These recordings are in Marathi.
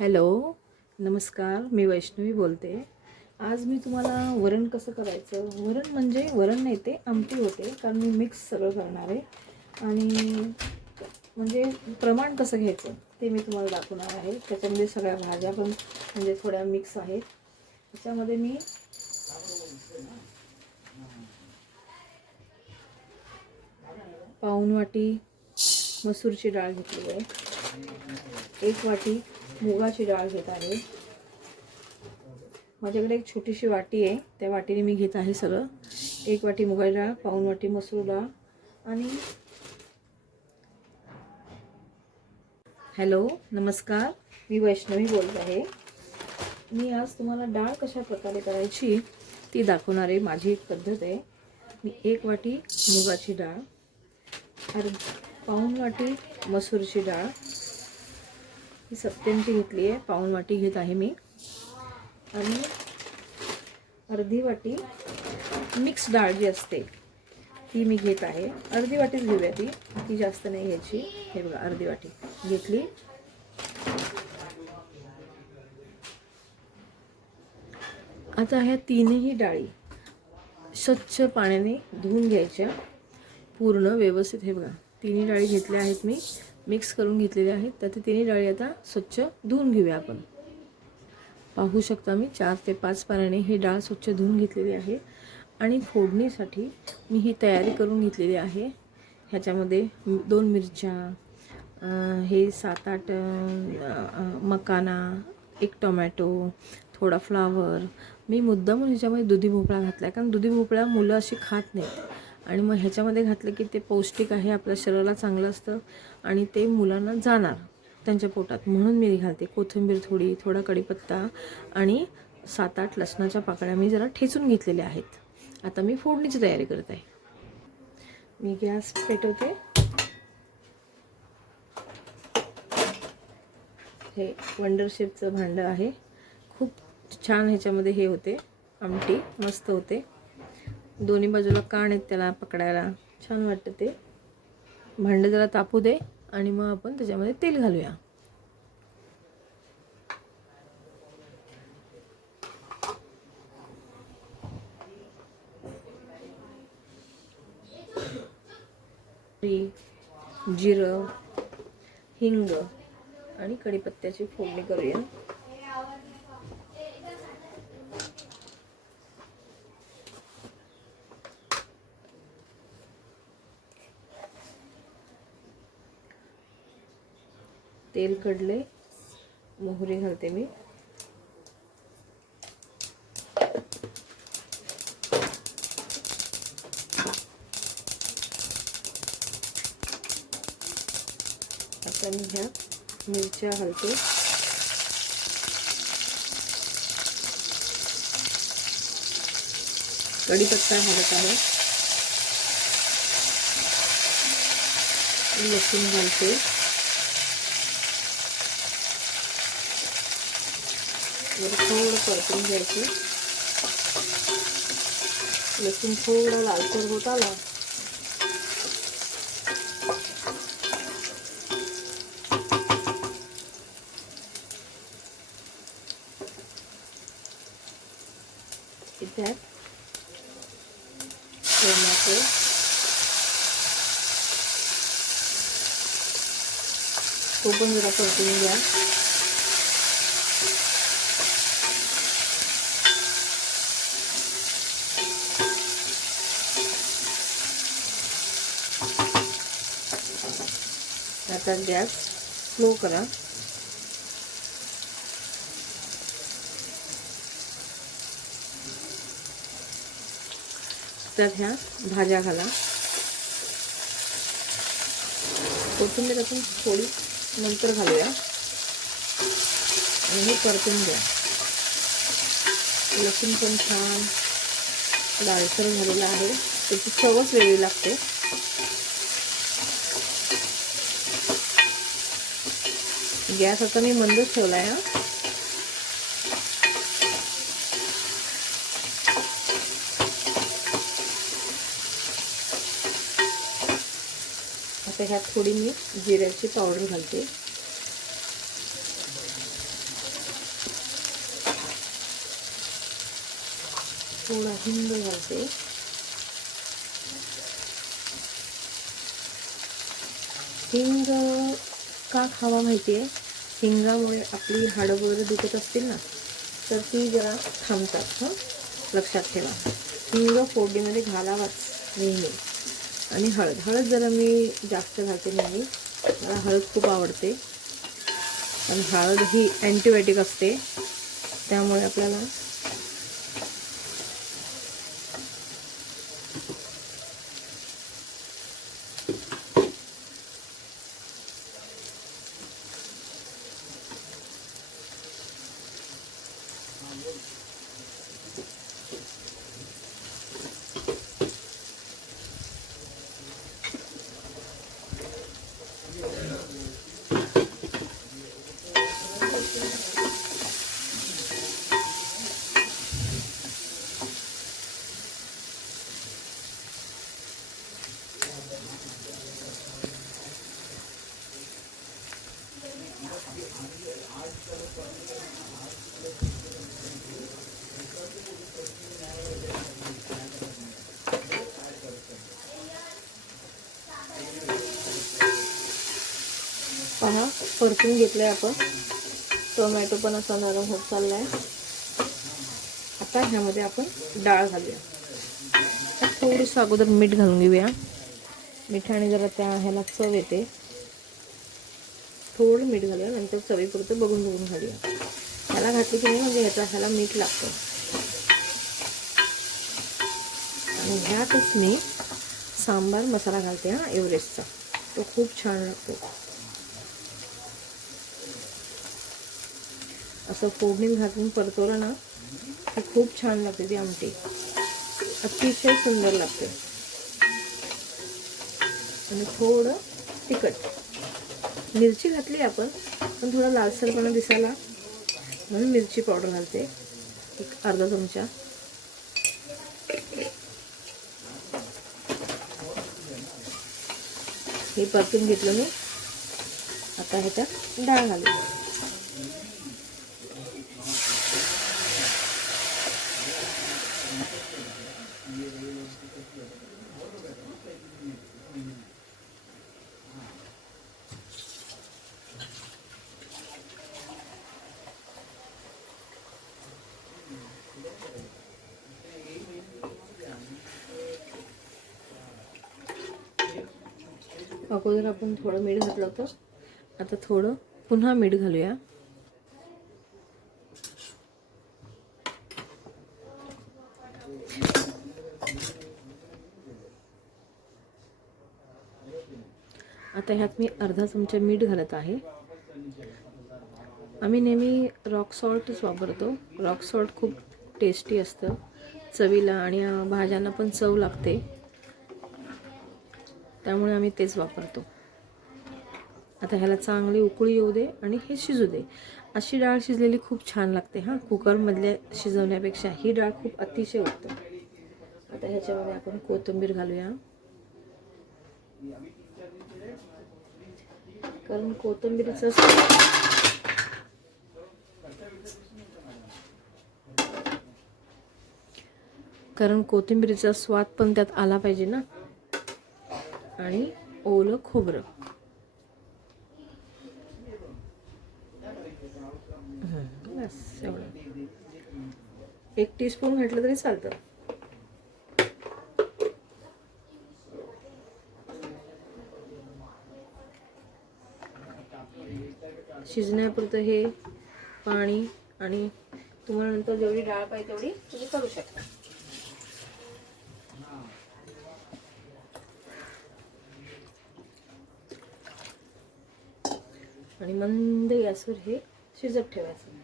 हॅलो, नमस्कार. मी वैष्णवी बोलते. आज मी तुम्हाला वरण कसं करायचं, वरण म्हणजे वरण नाही, ते आमटी होते, कारण मी मिक्स सगळं करणार आहे. आणि म्हणजे प्रमाण कसं घ्यायचं ते मी तुम्हाला दाखवणार आहे. त्याच्यामध्ये सगळ्या भाज्या पण म्हणजे थोड्या मिक्स आहेत. त्याच्यामध्ये मी पाऊण वाटी मसूरची डाळ घेतली आहे, 1 वाटी मुगाची डाळ घेत आहे. माझ्याकडे एक छोटीशी वाटी आहे, त्या वाटीने मी घेत आहे सगळं. 1 वाटी मुगाची डाळ, पाऊण वाटी मसूर डाळ आणि हॅलो, नमस्कार. मी वैष्णवी बोलत आहे. मी आज तुम्हाला डाळ कशा प्रकारे करायची ती दाखवणार आहे. माझी एक पद्धत आहे. मी 1 वाटी मुगाची डाळ, पाऊण वाटी मसूरची डाळ ही सत्यांची घेतली आहे, पाऊण वाटी घेत आहे मी. आणि अर्धी वाटी मिक्स डाळ जी असते ती मी घेत आहे. अर्धी वाटीच घेऊया, ती जास्त नाही घ्यायची. हे बघा, अर्धी वाटी घेतली. आता ह्या तीनही डाळी स्वच्छ पाण्याने धुवून घ्यायच्या पूर्ण व्यवस्थित. हे बघा, तिन्ही डाळी घेतल्या आहेत, मी मिक्स करून घेतलेल्या आहेत. तर ते तिन्ही डाळी आता स्वच्छ धुवून घेऊया आपण. पाहू शकता, मी 4 ते 5 पाण्याने ही डाळ स्वच्छ धुवून घेतलेली आहे. आणि फोडणीसाठी मी ही तयारी करून घेतलेली आहे. ह्याच्यामध्ये 2 मिरच्या, हे 7-8 मकाना, 1 टोमॅटो, थोडा फ्लावर. मी मुद्दाम ह्याच्यामध्ये दुधी भोपळा घातला आहे, कारण दुधी भोपळा मुलं अशी खात नाहीत. आणि मग ह्याच्यामध्ये घातलं की ते पौष्टिक आहे, आपल्या शरीराला चांगलं असतं आणि ते मुलांना जाणार त्यांच्या पोटात, म्हणून मी घालते. कोथिंबीर थोडा कढीपत्ता आणि 7-8 लसणाच्या पाकळ्या मी जरा ठेचून घेतलेल्या आहेत. आता मी फोडणीची तयारी करत आहे. मी गॅस पेटवते. हे वंडर शेफचं भांडं आहे, खूप छान. ह्याच्यामध्ये हे होते, आमटी मस्त होते. दोन्ही बाजूला कान आहेत त्याला पकडायला, छान वाटतं ते. भांडं जरा तापू दे आणि मग आपण त्याच्यामध्ये तेल घालूया. जिरं, हिंग आणि कढीपत्त्याची फोडणी करूया. तेल कडले, मोहरी घालते मी. आता मी ह्या मिरच्या घालते. कढीपत्ता घालत आहे. लसूण घालते. थोडं परतून घ्यायचं. लसूण थोडा लालसर होत आला की त्यात टोमॅटो, तो पण जरा परतून घ्या. आता गॅस स्लो करा. त्यात ह्या भाज्या घाला. कोथिंबीर आपण थोडी नंतर घालूया आणि हे परतून घ्या. लसूण पण छान लालसर झालेला आहे, त्याची चवच वेगळी लागते. गॅस आता मी मंदच ठेवला आहे. आता ह्यात थोडी मी जिऱ्याची पावडर घालते. थोडा हिंग घालते. हिंग का खावा माहिती आहे? हिंगामुळे आपली हाडं वगैरे दुखत असतील ना, तर ती जरा थांबतात. लक्षात ठेवा, हिंग फोडणीमध्ये घालावाच नेहमी. आणि हळद जरा मी जास्त घालते नेहमी. मला हळद खूप आवडते. आणि हळद ही अँटीबायोटिक असते, त्यामुळे आपल्याला पहा परतून घेतलंय आपण. टोमॅटो पण असा नरम होत चाललाय. आता ह्यामध्ये आपण डाळ घालूया. थोडंसं अगोदर मीठ घालून घेऊया. मिठाने जरा त्या ह्याला चव येते. थोडं मीठ घालूया, नंतर चवीपुरतं बघून घालूया. ह्याला घातलं की नाही म्हणजे ह्याला मीठ लागतं. आणि ह्यातच मी सांबार मसाला घालते एव्हरेस्टचा. तो खूप छान लागतो. असं फोडणी घालून परतवलं ना की खूप छान लागते ती आमटी. अतिशय सुंदर लागते. आणि थोडं तिखट मिरची घातली आपण, पण थोडा लालसरपणा दिसायला म्हणून मिरची पावडर घालते, एक अर्धा चमचा. हे परतून घेतलं मी. आता ह्याच्यात डाळ घालू. अगोदर आपण थोडं मीठ घातलं होतं, आता थोडं पुन्हा मीठ घालूया. आता ह्यात मी अर्धा चमचा मीठ घालत आहे. आम्ही नेहमी रॉक सॉल्टच वापरतो. रॉक सॉल्ट खूप टेस्टी असतं चवीला आणि भाज्यांना पण चव लागते, त्यामुळे आम्ही तेच वापरतो. आता ह्याला चांगली उकळी येऊ दे आणि हे शिजू दे. अशी डाळ शिजलेली खूप छान लागते. कुकरमधल्या शिजवण्यापेक्षा ही डाळ खूप अतिशय उत्तम. आता ह्याच्यामध्ये आपण कोथिंबीर घालूया, कारण कोथिंबीरीचा स्वाद पण त्यात आला पाहिजे ना. आणि ओलं खोबरं, बस एवढं. 1 टीस्पून घातलं तरी चालतं. शिजण्यापुरतं हे पाणी, आणि तुम्हाला नंतर जेवढी डाळ पाहिजे तेवढी तुम्ही करू शकता. आणि मंद गॅसवर हे शिजत ठेवायचं.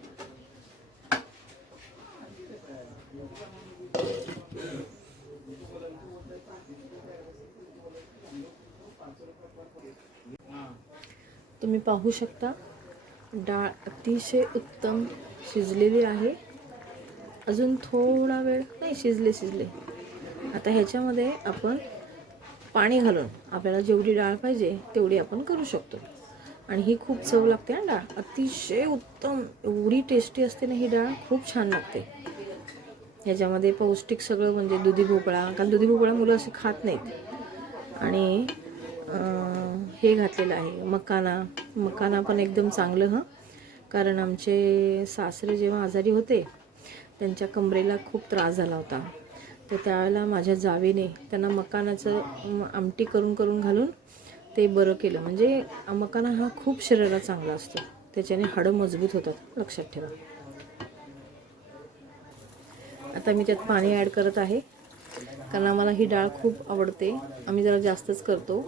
तुम्ही पाहू शकता डाळ अतिशय उत्तम शिजलेली आहे. अजून थोडा वेळ नाही, शिजले. आता ह्याच्यामध्ये आपण पाणी घालून आपल्याला जेवढी डाळ पाहिजे तेवढी आपण करू शकतो. आणि ही खूप चव लागते ना डाळ, अतिशय उत्तम. एवढी टेस्टी असते ना ही डाळ, खूप छान लागते. ह्याच्यामध्ये पौष्टिक सगळं म्हणजे दुधी भोपळा, कारण दुधी भोपळा मुलं असे खात नाहीत. आणि हे घातलेलं आहे मकाना पण एकदम चांगलं हं, कारण आमचे सासरे जेव्हा आजारी होते त्यांच्या कमरेला खूप त्रास झाला होता. तर त्यावेळेला माझ्या जावेने त्यांना मकानाचं आमटी करून घालून ते बरं केलं. म्हणजे मकाना हा खूप शरीराला चांगला असतो, त्याच्याने हाडं मजबूत होतात, लक्षात ठेवा. आता मी त्यात पाणी ॲड करत आहे, कारण आम्हाला ही डाळ खूप आवडते, आम्ही जरा जास्तच करतो.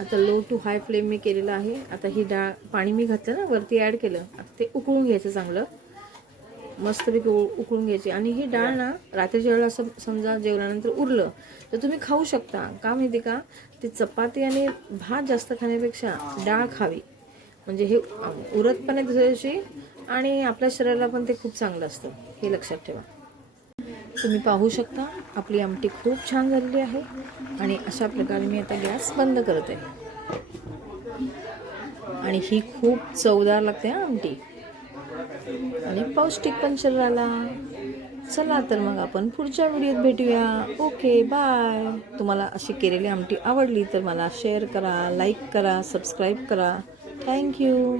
आता लो टू हाय फ्लेम मी केलेलं आहे. आता ही डाळ पाणी मी घातलं ना वरती ॲड केलं, आता ते उकळून घ्यायचं चांगलं, मस्तपैकी उकळून घ्यायची. आणि ही डाळ ना रात्रीच्या वेळेला असं समजा जेवल्यानंतर उरलं तर तुम्ही खाऊ शकता. का माहिती का, ती चपाती आणि भात जास्त खाण्यापेक्षा डाळ खावी, म्हणजे हे उरत पण आहे दुसऱ्या दिवशी आणि आपल्या शरीराला पण ते खूप चांगलं असतं, हे लक्षात ठेवा. तुम्ही पाहू शकता आपली आमटी खूप छान झालेली आहे. आणि अशा प्रकारे मी आता गॅस बंद करत आहे. आणि ही खूप चवदार लागते आमटी आणि पौष्टिक पण शरीराला. चला तर मग आपण पुढच्या व्हिडिओत भेटूया. Okay bye. तुम्हाला अशी केलेली आमटी आवडली तर मला शेअर करा, लाईक करा, सबस्क्राईब करा. थँक्यू.